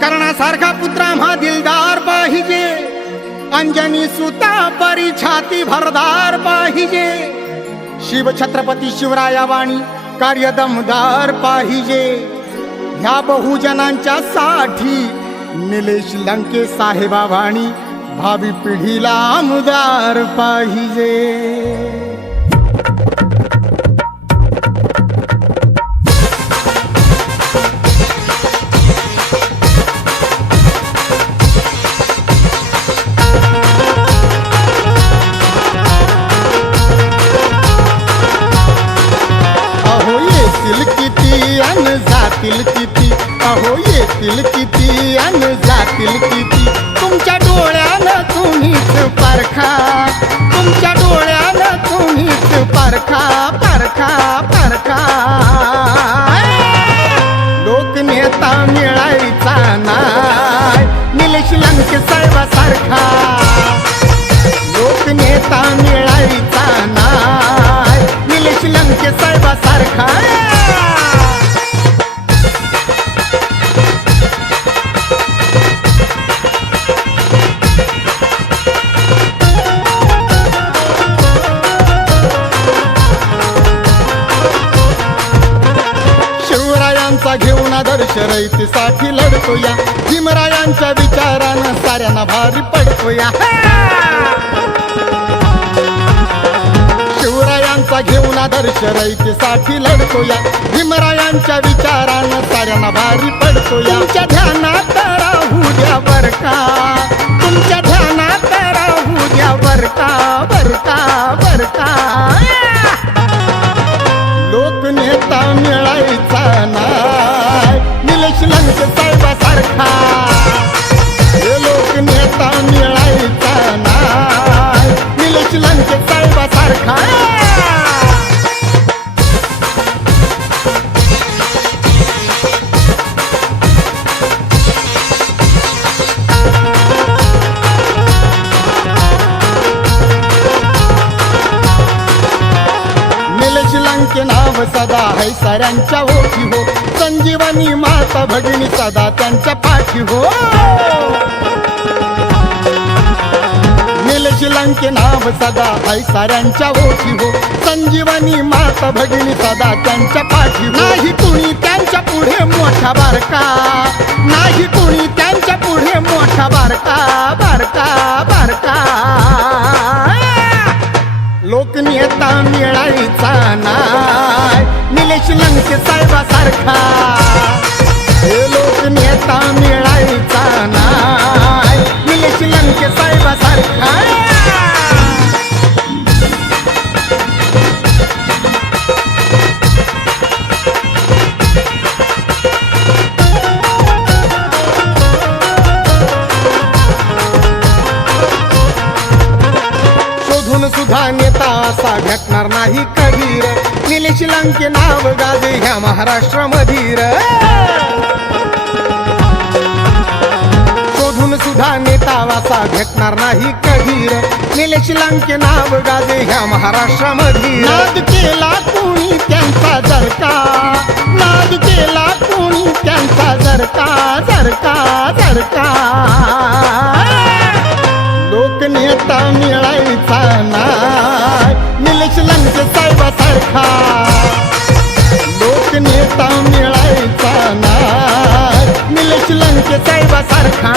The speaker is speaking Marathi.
कर्णासारखा पुत्र आम्हा दिलदार पाहिजे, अंजनी सुता परी छाती भरदार पाहिजे, शिव छत्रपती शिवराया वाणी कार्य दमदार पाहिजे। ह्या बहुजनांच्या साठी निलेश लंके साहेबा वाणी भावी पिढीला आमदार पाहिजे। जातील किती, अहो येतील किती अन जातील किती, तुमच्या डोळ्यानं तुम्हीच परखा, तुमच्या डोळ्यानं तुम्हीच परखा परखा परखा। लोकनेता मिळायचा नाय निलेश लंके साहेबासारखा, लोकनेता मिळायचा नाय निलेश लंके साहेबासारखा। घेऊन आदर्श रयतेसाठी लढतो या, भीमरायांच्या विचारानं साऱ्यांना भारी पडतो या। शिवरायांचा घेऊन आदर्श रयतेसाठी लढतो या, भीमरायांच्या विचारानं साऱ्यांना भारी पडतो या। तुमच्या ध्यानात राहू द्या बर का, तुमच्या ध्यानात राहू द्या बर का बर का बर का। लोकनेता मिळायचा नाय निलेश लंके साहेबासारखा, हे लोकनेता मिळायचा नाय निलेश लंके साहेबासारखा। निलेश लंके नाव सदा है साऱ्यांच्या ओठी हो, संजीवनी माता भगिनी सदा त्यांच्या पाठी हो। निलेश लंके नाव सदा है साऱ्यांच्या ओठी हो, संजीवनी माता भगिनी सदा त्यांच्या पाठी हो। नाही कुणी त्यांच्या पुढे मोठा बारका, नाही कुणी त्यांच्या पुढे मोठा बारका बारका बारका। लोकनेता मिळायचा नाय निलेश लंके साहेबासारखा, हे लोकनेता मिळायचा नाय निलेश लंके साहेबासारखा। सुद्धा नेता असा भेटणार नाही कधीर, निलेश लंके नाव गाजे ह्या महाराष्ट्रामधीर। शोधून सुद्धा नेता असा भेटणार नाही कधीर, निलेश लंके नाव गाजे ह्या महाराष्ट्रामधीर। नाद केला कोणी त्यांचा जर का, नाद केला कोणी त्यांचा जर का जर का जर का। लोकनेता मिळायचा नाय निलेश लंके साहेबासारखा, लोकनेता मिळायचा नाय निलेश लंके साहेबासारखा।